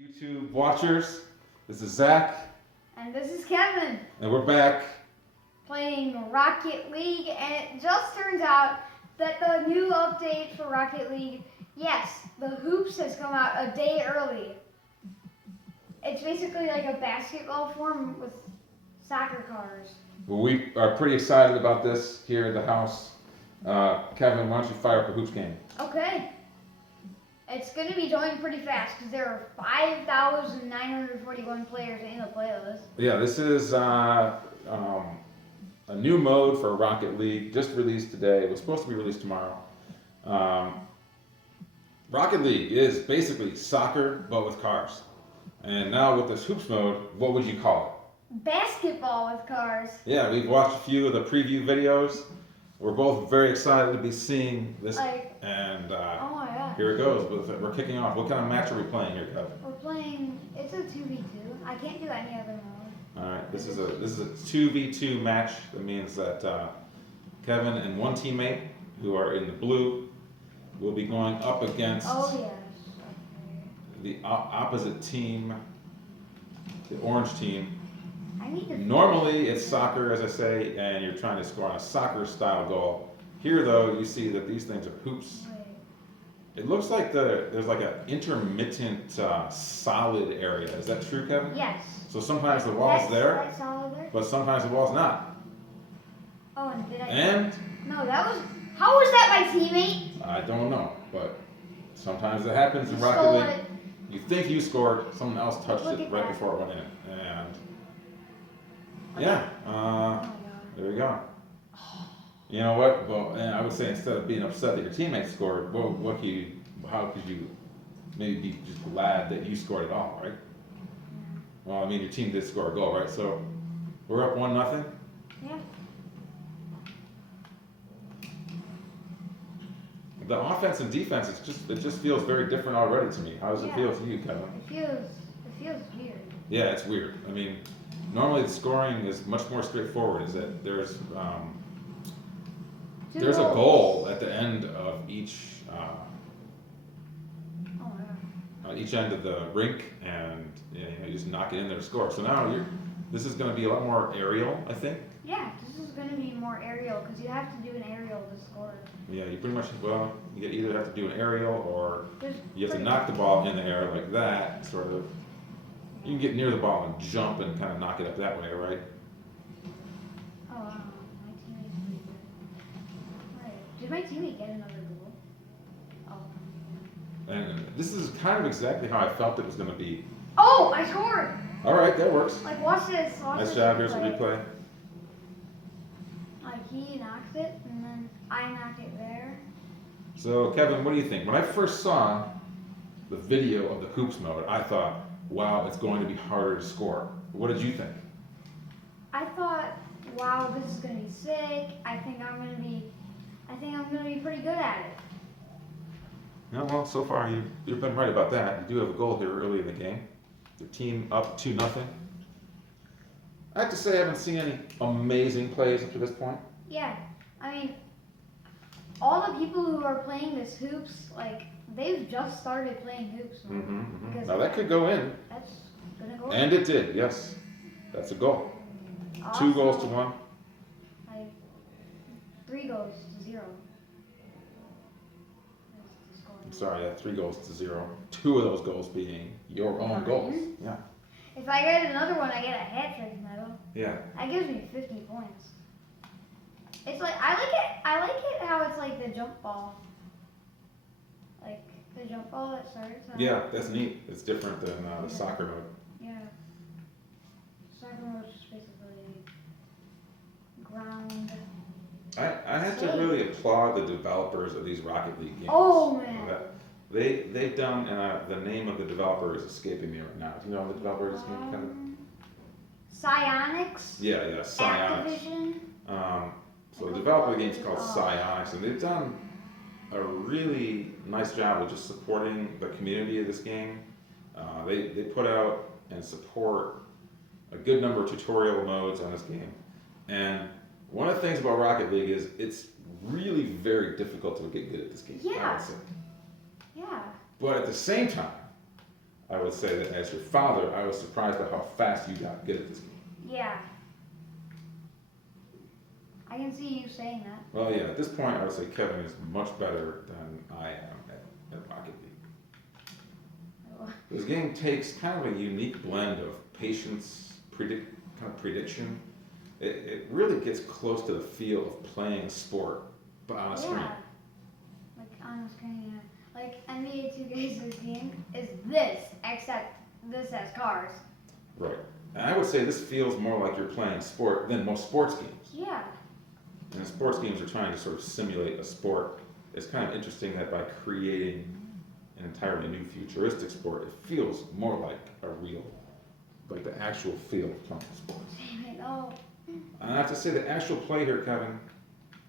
YouTube watchers. This is Zach, And this is Kevin and we're back. playing Rocket League, and it just turns out that the new update for Rocket League, yes, the hoops has come out a day early. It's basically like a basketball form with soccer cars. Well, we are pretty excited about this here at the house. Kevin, why don't you fire up a hoops game? Okay. It's going to be going pretty fast because there are 5,941 players in the playlist. Yeah, this is a new mode for Rocket League, just released today. It was supposed to be released tomorrow. Rocket League is basically soccer, but with cars. And now with this hoops mode, what would you call Basketball with cars. it? Yeah, we've watched a few of the preview videos. We're both very excited to be seeing this, and Oh my god. here it goes. We're kicking off. What kind of match are we playing here, Kevin? We're playing, it's a 2v2. I can't do any other mode. All right, this is a 2v2 match. That means that Kevin and one teammate who are in the blue will be going up against Oh yes. the opposite team, the orange team. I need to. Normally it's soccer, as I say, and you're trying to score on a soccer-style goal. Here, though, you see that these things are hoops. Wait. It looks like there's like an intermittent solid area. Is that true, Kevin? Yes. So sometimes the wall's there, That's all there. but sometimes the wall's not. Oh, and did I? And No, that was. How was that my teammate? I don't know, but sometimes that happens in You Rocket stole League. it. You think you scored, someone else touched Look it at right that. before it went in, and yeah, Oh my god. there you go. You know what? Well, and I would say instead of being upset that your teammate scored, how could you maybe be just glad that you scored it all, right? Well, I mean, your team did score a goal, right? So we're up 1-0. Yeah. The offense and defense, it just feels very different already to me. How does it feel to you, Kevin? It feels weird. Yeah, it's weird. I mean, normally the scoring is much more straightforward. Is that there's Two a goals. goal at the end of each Oh my god. on each end of the rink, and you just knock it in there to score. So now this is going to be a lot more aerial, I think. Yeah, this is gonna be more aerial because you have to do an aerial to score. Yeah, you pretty much you either have to do an aerial or There's you have to pretty- knock the ball in the air like that, sort of. You can get near the ball and jump and kind of knock it up that way, right? Oh, I don't know. My teammate's pretty good. Right. Did my teammate get another goal? Oh. And this is kind of exactly how I felt it was going to be. Oh, I scored! All right, that works. Like, watch this. Nice job. Here's a replay. Like, he knocked it, and then I knocked it there. So, Kevin, what do you think? When I first saw the video of the hoops mode, I thought, wow, it's going to be harder to score. What did you think? I thought, wow, this is gonna be sick. I think I'm gonna be pretty good at it. No, well, so far you've been right about that. You do have a goal here early in the game. Your team up 2-0. I have to say I haven't seen any amazing plays up to this point. Yeah, I mean, all the people who are playing this hoops, like, they've just started playing hoops. Because Now that could go in, That's gonna go. and it did. Yes, that's a goal. Also, 2 goals to 1. Like, 3 goals to 0. That's the score. I'm sorry, yeah, 3 goals to 0. 2 of those goals being your own goals. Yeah. If I get another one, I get a hat trick medal. Yeah. That gives me 50 points. It's like I like it how it's like the jump ball. Like the jump ball that starts. Yeah, that's neat. It's different than the soccer mode. Yeah. Soccer mode is just basically ground. I have to really applaud the developers of these Rocket League games. Oh man. They've done, and the name of the developer is escaping me right now. Do you know the developer of this game, Kevin? Psyonix. Yeah, Psyonix. Activision. So the developer of the game is called Psyonix, and they've done a really nice job of just supporting the community of this game. They put out and support a good number of tutorial modes on this game. And one of the things about Rocket League is it's really very difficult to get good at this game. I Yeah. would say. Yeah. But at the same time, I would say that as your father, I was surprised by how fast you got good at this game. Yeah. I can see you saying that. Well, yeah, at this point, I would say Kevin is much better than I am at Rocket League. This game takes kind of a unique blend of patience, prediction. It really gets close to the feel of playing a sport, but on a screen. Yeah. Like on the screen, yeah. Like NBA 2K16 is this, except this has cars. Right. And I would say this feels more like you're playing sport than most sports games. Yeah. And sports games are trying to sort of simulate a sport. It's kind of interesting that by creating an entirely new futuristic sport, it feels more like a real, like the actual feel of playing sports. Damn it, oh. And I have to say the actual play here, Kevin,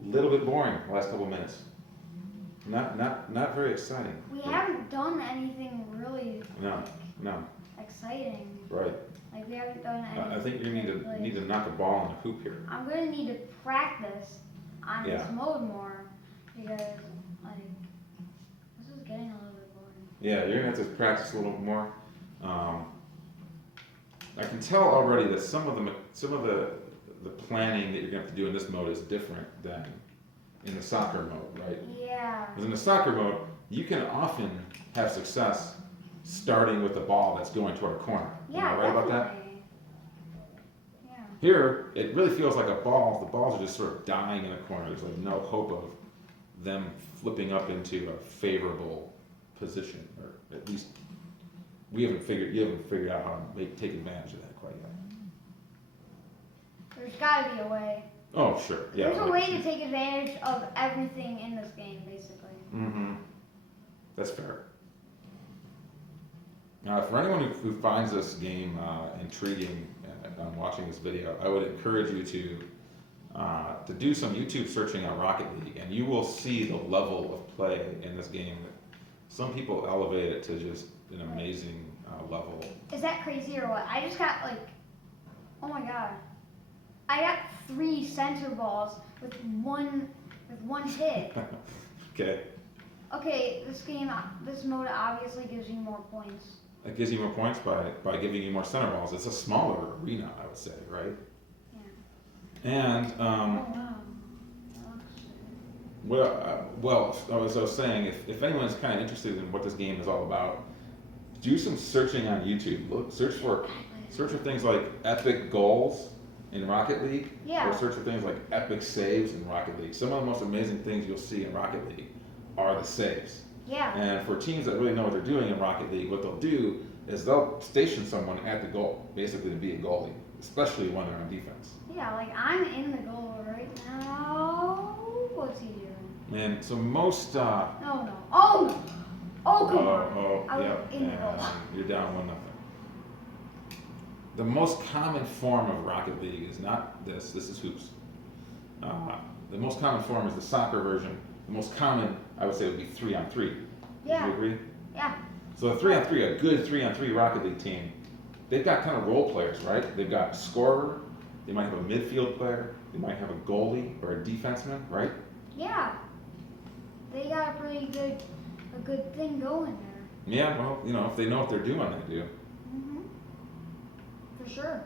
a little bit boring the last couple minutes. Not very exciting. We haven't done anything really No. exciting. Right. Like we haven't done anything. I think you need to knock a ball in a hoop here. I'm gonna need to practice on Yeah. this mode more because like this is getting a little bit boring. Yeah, you're gonna have to practice a little more. I can tell already that some of the planning that you're gonna have to do in this mode is different than in the soccer mode, right? Yeah. Because in the soccer mode, you can often have success starting with the ball that's going toward a corner. Yeah, Am I right about that? definitely. Yeah. Here, it really feels like a ball. The balls are just sort of dying in a corner. There's like no hope of them flipping up into a favorable position, or at least you haven't figured out how to take advantage of that quite yet. There's gotta be a way. Oh, sure. Yeah. There's a way to take advantage of everything in this game, basically. Mm-hmm. That's fair. Now, for anyone who finds this game intriguing on watching this video, I would encourage you to do some YouTube searching on Rocket League, and you will see the level of play in this game. Some people elevate it to just an amazing level. Is that crazy or what? I just got like, oh my god. I got 3 center balls with one hit. Okay. Okay, this mode obviously gives you more points. It gives you more points by giving you more center balls. It's a smaller arena, I would say, right? Yeah. And Oh wow. That looks well, as I was saying, if anyone's kind of interested in what this game is all about, do some searching on YouTube. Search for things like epic goals in Rocket League, Yeah. or search for things like epic saves in Rocket League. Some of the most amazing things you'll see in Rocket League are the saves. Yeah. And for teams that really know what they're doing in Rocket League, what they'll do is they'll station someone at the goal, basically to be a goalie, especially when they're on defense. Yeah, like I'm in the goal right now. What's he doing? And so most Oh no. Oh no. Oh come on. I was yeah, in the goal. and you're down 1-0. The most common form of Rocket League is not this. This is hoops. The most common form is the soccer version. The most common, I would say, would be 3-on-3. Yeah. Would you agree? Yeah. So a 3-on-3, a good 3-on-3 Rocket League team, they've got kind of role players, right? They've got a scorer. They might have a midfield player. They might have a goalie or a defenseman, right? Yeah. They got a pretty good thing going there. Yeah. Well, if they know what they're doing, they do. Mhm. For sure.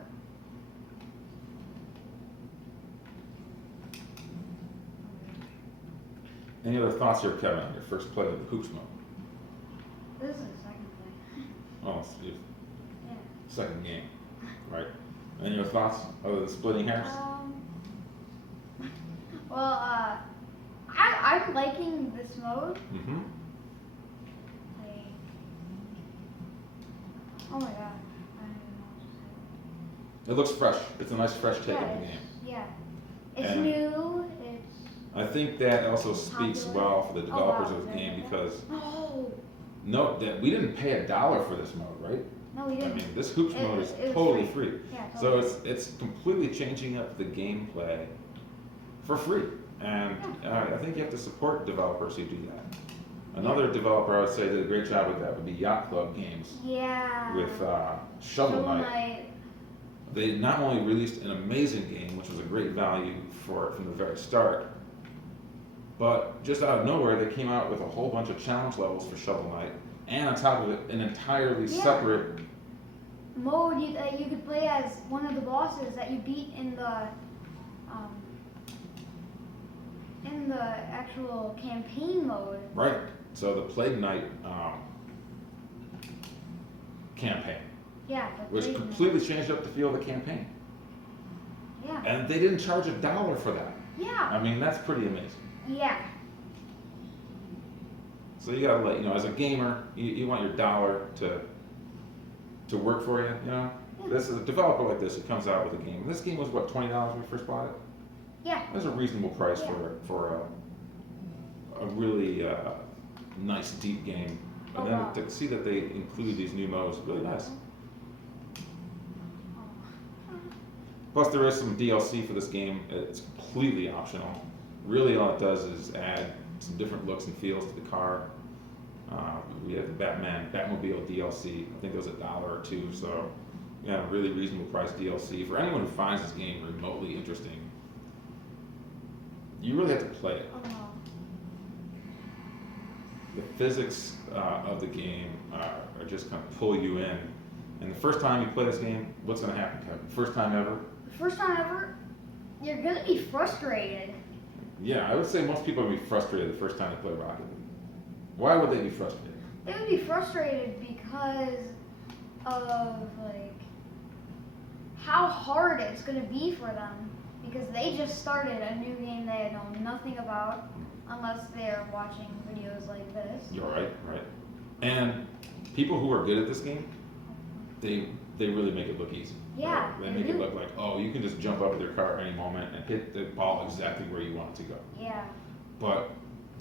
Any other thoughts here, Kevin, on your first play of the hoops mode? This is the second play. Oh, it's your Yeah. second game, right? Any other thoughts other than splitting hairs? Well, I'm liking this mode. Mm-hmm. Like, oh my god, I don't even know what to say. It looks fresh. It's a nice fresh take Yeah, of the it's- game. Yeah, it's And- new. It's I think that also speaks Popular. well for the developers wow, of the very game good. because no, note that we didn't pay $1 for this mode, right? no, we I didn't. mean, this hoops It mode was- is it was totally free. Yeah, So totally. it's completely changing up the gameplay for free. And I think you have to support developers who do that. Another developer I would say did a great job with that would be Yacht Club Games Yeah. with Shovel Knight. They not only released an amazing game, which was a great value for it from the very start, but just out of nowhere they came out with a whole bunch of challenge levels for Shovel Knight and on top of it, an entirely Yeah. separate. mode that you could play as one of the bosses that you beat in the actual campaign mode. Right. So the Plague Knight campaign, Yeah. which completely changed up the feel of the campaign, Yeah. and they didn't charge $1 for that. Yeah. I mean, that's pretty amazing. Yeah. So you gotta let, as a gamer, you want your dollar to work for you, This is a developer like this who comes out with a game. This game was what, $20 when we first bought it? Yeah. That's a reasonable price Yeah. for a really nice deep game. And Oh, then wow. to see that they include these new modes, really nice. Plus there is some DLC for this game. It's completely optional. Really all it does is add some different looks and feels to the car. We have the Batmobile DLC. I think it was $1 or $2. So, yeah, really reasonable price DLC. For anyone who finds this game remotely interesting, you really have to play it. Oh, wow. The physics of the game are just kind of pull you in. And the first time you play this game, what's going to happen, Kevin? First time ever? First time ever, you're gonna be frustrated. Yeah, I would say most people would be frustrated the first time they play Rocket League. Why would they be frustrated? They would be frustrated because of how hard it's gonna be for them, because they just started a new game they know nothing about, unless they're watching videos like this. You're right. And people who are good at this game, they really make it look easy. Yeah, They make it look like, oh, you can just jump out of your car at any moment and hit the ball exactly where you want it to go. Yeah. But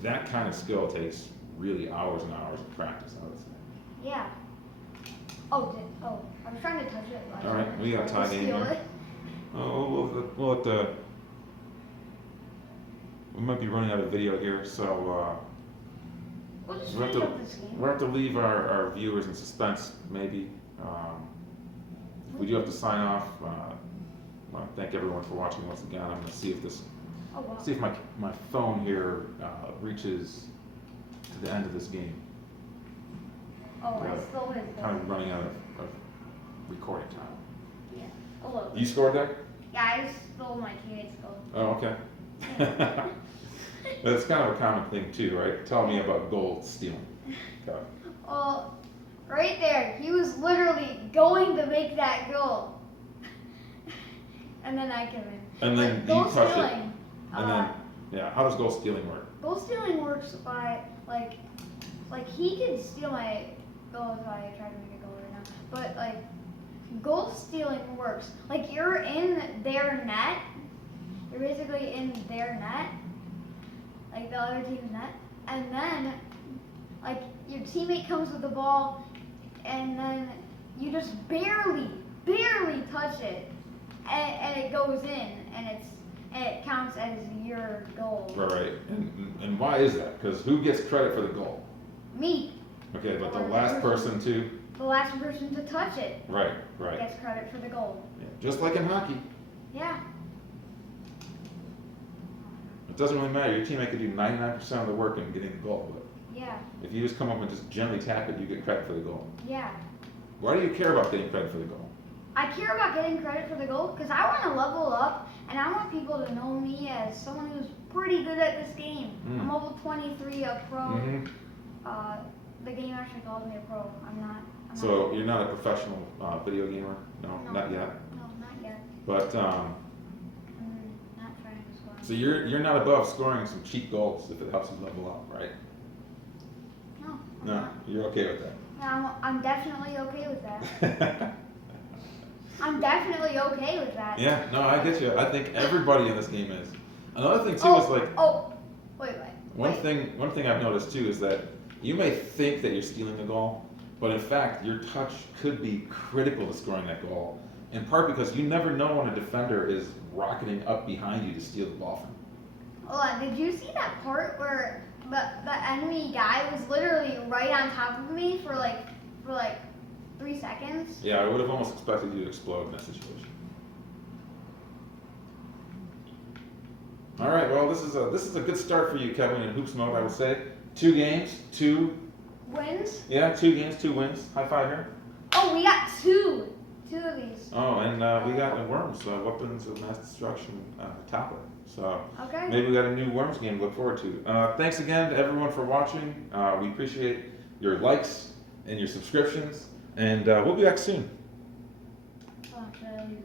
that kind of skill takes really hours and hours of practice, I would say. Yeah. I was trying to touch it. But All right, we got a tie game steal here. it. Oh, we might be running out of video here, so We'll just we'll have finish to, up this game. we'll have to leave our viewers in suspense, maybe. We do have to sign off. I want to thank everyone for watching once again. I'm going to see if Oh wow. see if my phone here reaches to the end of this game. Oh, I stole his Kind of running out of recording time. Yeah. A little. You scored there? Yeah, I stole my teammate's goal. Oh, okay. That's kind of a common thing too, right? Tell me about goal stealing. Okay. Well, right there, he was literally going to make that goal. And then I came in. And then But goal you touch it. stealing, And then, yeah, how does goal stealing work? goal stealing works by, like he can steal my goal if I try to make a goal right now. But, goal stealing works. Like, you're in their net. You're basically in their net. Like, the other team's net. And then, your teammate comes with the ball, and then you just barely touch it, and it goes in, and it counts as your goal. Right. And why is that? Because who gets credit for the goal? Me, Okay, but the last person to. the last person to touch it, Right. gets credit for the goal. Yeah. Just like in hockey. Yeah. It doesn't really matter. Your teammate could do 99% of the work in getting the goal. But Yeah. if you just come up and just gently tap it, you get credit for the goal. Yeah. Why do you care about getting credit for the goal? I care about getting credit for the goal because I want to level up, and I want people to know me as someone who's pretty good at this game. Mm. I'm level 23, a pro. Mm-hmm. The game actually calls me a pro. I'm not. So you're not a professional video gamer? No, No. not yet. No, not yet. But I'm not trying to score. so you're not above scoring some cheap goals if it helps you level up, right? No. I'm No, not. you're okay with Yeah, I'm definitely okay with that. that. I'm definitely okay with that. Yeah, no, I get you. I think everybody in this game is. Another thing too is like Wait. one thing I've noticed too is that you may think that you're stealing a goal, but in fact your touch could be critical to scoring that goal. In part because you never know when a defender is rocketing up behind you to steal the ball from you. Hold on, did you see that part where the enemy guy was literally right on top of me for like 3 seconds? Yeah, I would have almost expected you to explode in that situation. All right, well, this is a good start for you, Kevin, in hoops mode. I would say 2 games, 2 wins. Yeah, 2 games, 2 wins. High five here. Oh, we got two of these. Oh, and we got the Worms, Weapons of Mass Destruction tablet. So Okay. maybe we got a new Worms game to look forward to. Thanks again to everyone for watching. We appreciate your likes and your subscriptions, and we'll be back soon. Okay.